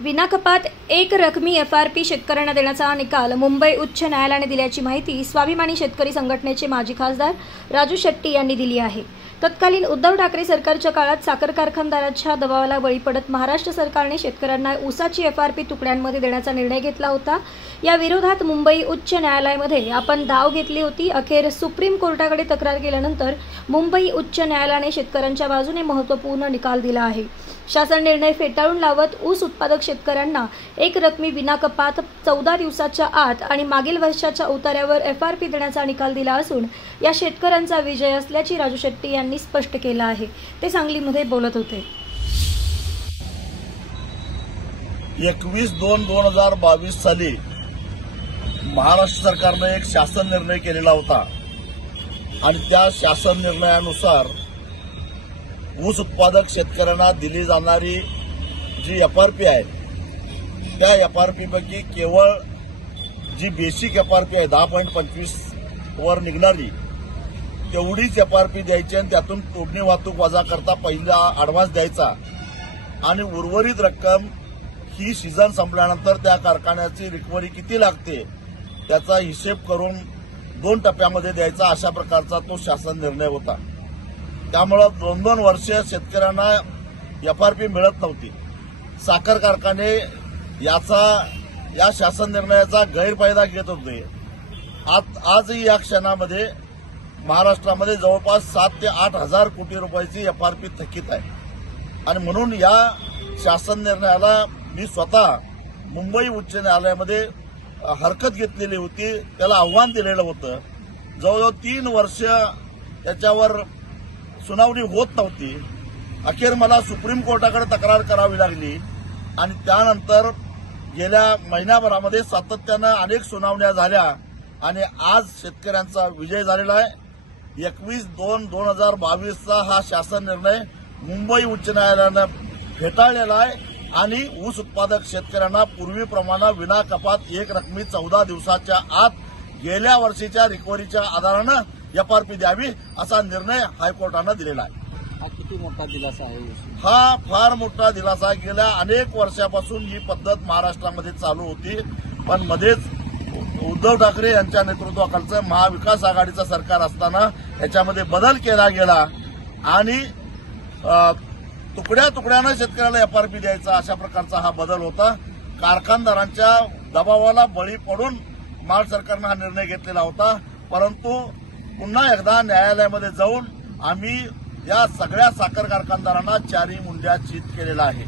विनाकपात एक रकमी FRP शेतकऱ्यांना देण्याचा निकाल मुंबई उच्च न्यायालयाने दिल्याची माहिती स्वाभिमानी शेतकरी संघटनेचे माजी खासदार राजू शेट्टी यांनी दिली आहे। तत्कालीन उद्धव ठाकरे सरकारच्या काळात साखर कारखानदारांच्या दबावाला बळी पडत महाराष्ट्र सरकारने शेतकऱ्यांना ऊसाची FRP तुकड्यांमध्ये देण्याचा निर्णय घेतला होता। या विरोधात मुंबई उच्च न्यायालयामध्ये आपण धाव घेतली होती। अखेर सुप्रीम कोर्टाकडे तक्रार केल्यानंतर मुंबई उच्च न्यायालयाने शेतकऱ्यांच्या बाजूने महत्त्वपूर्ण निकाल दिला आहे। शासन निर्णय फेटाळून लावत ऊस उत्पादक शेतकऱ्यांना एक रकमी विनाकपात 14 दिवसाच्या आत आणि मागील वर्षाच्या उतार्यावर FRP देण्याचा निकाल दिला असून या शेतकऱ्यांचा विजय असल्याची राजू शेट्टी यांनी स्पष्ट केलं आहे। ते सांगलीमध्ये बोलत होते। 21/2/2022 साली महाराष्ट्र सरकारने एक शासन निर्णय केलेला होता आणि त्या शासन निर्णयानुसार ऊस उत्पादक शेतकऱ्यांना दिली जाणारी जी FRP आहे त्या FRP पैकी केवळ जी बेसिक FRP आहे 10.25 वर निघणारी तेवढीच FRP द्यायची आणि त्यातून तोडणी वाहतूक वजा करता पहिला ॲडव्हान्स द्यायचा आणि उर्वरित रक्कम ही सीझन संपल्यानंतर त्या कारखान्याची रिकव्हरी किती लागते त्याचा हिशेब करून 2 टप्प्यामध्ये द्यायचा अशा प्रकारचा तो शासन निर्णय होता। त्यामुळे 2-2 वर्ष शेतकऱ्यांना FRP मिळत नव्हती। साखर कारखाने या शासन निर्णयाचा गैरफायदा घेत होते। आजही या क्षणामध्ये महाराष्ट्रामध्ये जवळपास 7 ते 8 हजार कोटी रुपयाची FRP थकीत आहे आणि म्हणून या शासन निर्णयाला मी स्वतः मुंबई उच्च न्यायालयामध्ये हरकत घेतलेली होती, त्याला आव्हान दिलेलं होतं। जवळजवळ 3 वर्ष त्याच्यावर सुनावणी होत नव्हती। अखेर मला सुप्रीम कोर्टाकडे तक्रार करावी लागली आणि त्यानंतर गेल्या महिन्याभरामध्ये सातत्यानं अनेक सुनावण्या झाल्या आणि आज शेतकऱ्यांचा विजय झालेला आहे। 21/2/2022 हा शासन निर्णय मुंबई उच्च न्यायालयानं फेटाळलेला आहे आणि ऊस उत्पादक शेतकऱ्यांना पूर्वीप्रमाणे विनाकपात एक रकमी 14 दिवसाच्या आत गेल्या वर्षीच्या रिकव्हरीच्या आधारानं FRP द्यावी असा निर्णय हायकोर्टानं दिलेला आहे। हा किती मोठा दिलासा आहे? हा फार मोठा दिलासा आहे। गेल्या अनेक वर्षापासून ही पद्धत महाराष्ट्रामध्ये चालू होती, पण मध्येच उद्धव ठाकरे यांच्या नेतृत्वाखालचं महाविकास आघाडीचं सरकार असताना याच्यामध्ये बदल केला गेला आणि तुकड्या तुकड्यानं शेतकऱ्याला FRP द्यायचा अशा प्रकारचा हा बदल होता। कारखानदारांच्या दबावाला बळी पडून महाराष्ट्र सरकारनं हा निर्णय घेतलेला होता, परंतु पुन्हा एकदा न्यायालयामध्ये जाऊन आम्ही या सगळ्या साखर कारखानदारांना 4 मुंड्या चित केलेला आहे।